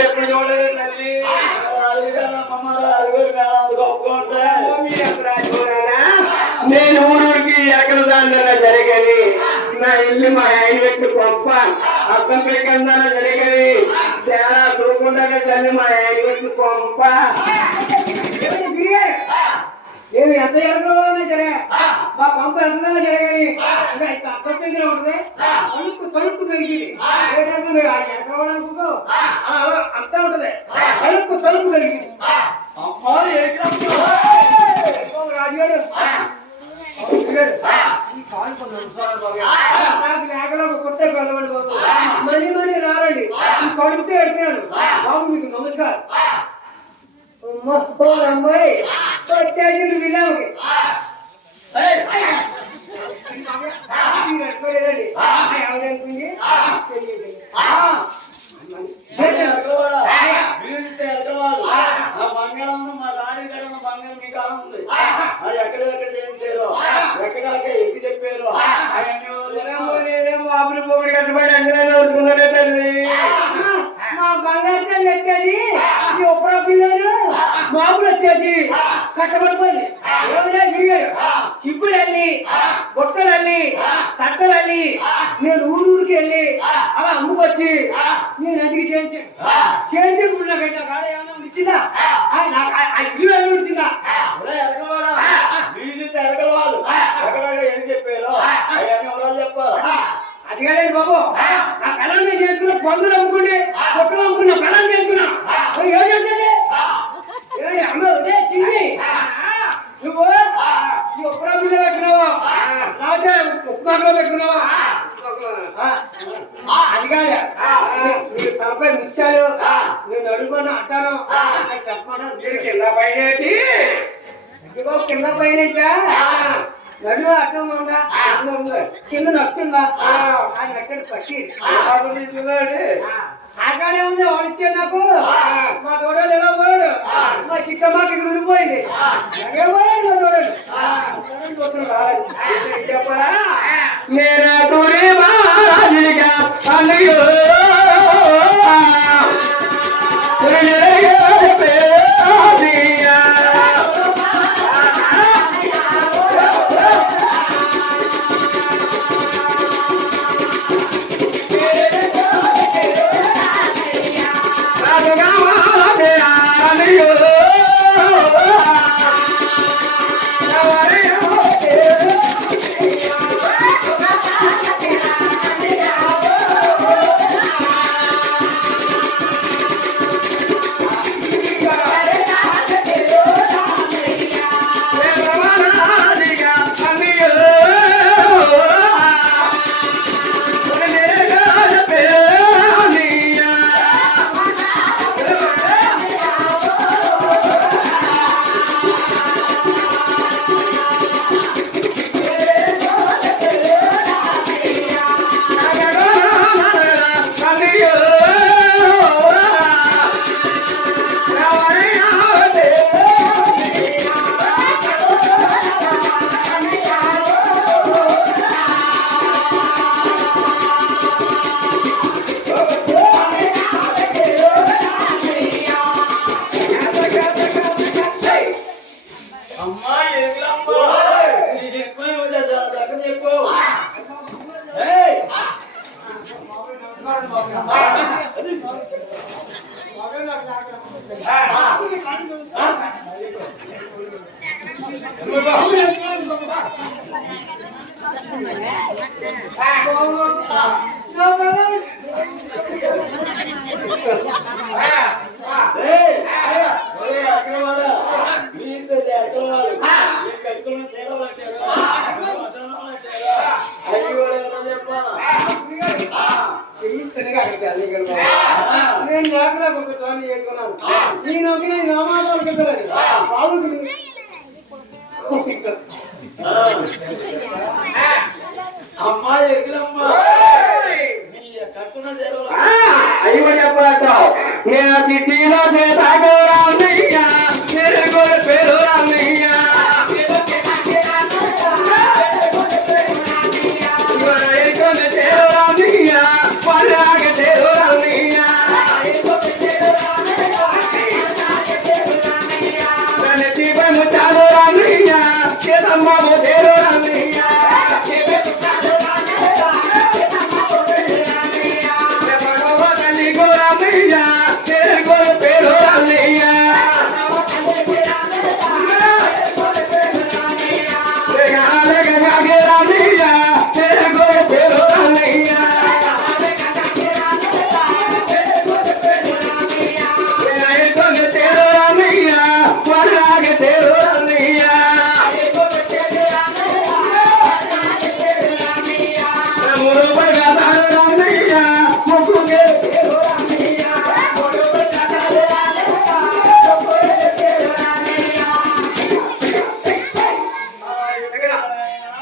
ఎప్పుడు చూడలేదు తల్లి. నేను ఊరికి ఎక్కడ దానిలో జరిగేది నా ఇల్లు మా ఆయన పెట్టి గొప్ప అర్థం పెరిగిందా జరిగేది చాలా చూడకుండా తల్లి మా ఆయన పెట్టి గొప్ప నేను ఎంత జరగడం జరిగా మా కొంత ఎంతైనా జరగాలి ఇంకా అర్థం పెరిగిన ఉంటుంది తలుపు తలుపు పెరిగింది ఎక్కడనుకో అంతా ఉంటుంది తలుపు తలుపు పెరిగింది రాజుగారు నాకు లేకుండా కొత్త వెళ్ళమండి బాబు మళ్ళీ మళ్ళీ రారండి ఈ కొడుకుతే అడిగినాడు బాబు మీకు నమస్కారం అమ్మాయి వచ్చేది విలాకి ఎవరనుకుంది బంగారం మా దారి కడ బంగారం మీ కాలం ఉంది అది ఎక్కడెక్కడ చేయించారు ఎక్కడికే ఎక్కి చెప్పారు బాబుని పోగుడు కట్టుబడి అందుకున్నాడే తల్లి మా బంగారు తల్లి వచ్చేది ఈ ఉప్రా పిల్లలు బాబులు వచ్చేది కట్టబడిపోయింది చిప్పులు వెళ్ళి బొట్టలు వెళ్ళి తట్టలు వెళ్ళి నేను ఊరికి వెళ్ళి అలా అమ్ముకొచ్చి నేను అందుకు చేయించి ఇప్పుడు నాకు అయితే కాడ ఏమన్నా ఇచ్చిందా ఇల్లు వెళ్ళి ఇచ్చిందా ఏం చెప్పారు చెప్పాలి అది కాలేదు బాబు ఆ కళం నేను చేసుకున్నా పందులు అమ్ముకుంటే పొట్టలు అమ్ముకున్నా కళం చేసుకున్నా ఏం చేస్తుంది అమ్మే తిండి నువ్వు ఈ ఉప్రా బిల్ల పెట్టినావా రాజా ఉప్మాలో పెట్టినావా అది కాదు నీకు తలపై ముచ్చాలు నేను అడుగున్నా అంటాను చెప్పమన్నా కింద పైన కింద పైన నడు అర్థం ఉందా కింద నట్టుందా అది నట్టని పట్టి ఆకాడే ఉంది వాడిచ్చే నాకు మా తోడలు ఎలా పోయాడు మా చిక్కమ్మకి ఉండిపోయింది అలాగే పోయాడు మా తోడలు రాలేదు చెప్పరా మేరా తోరే మహారాజుగా అన్నయ్యో బాగుంది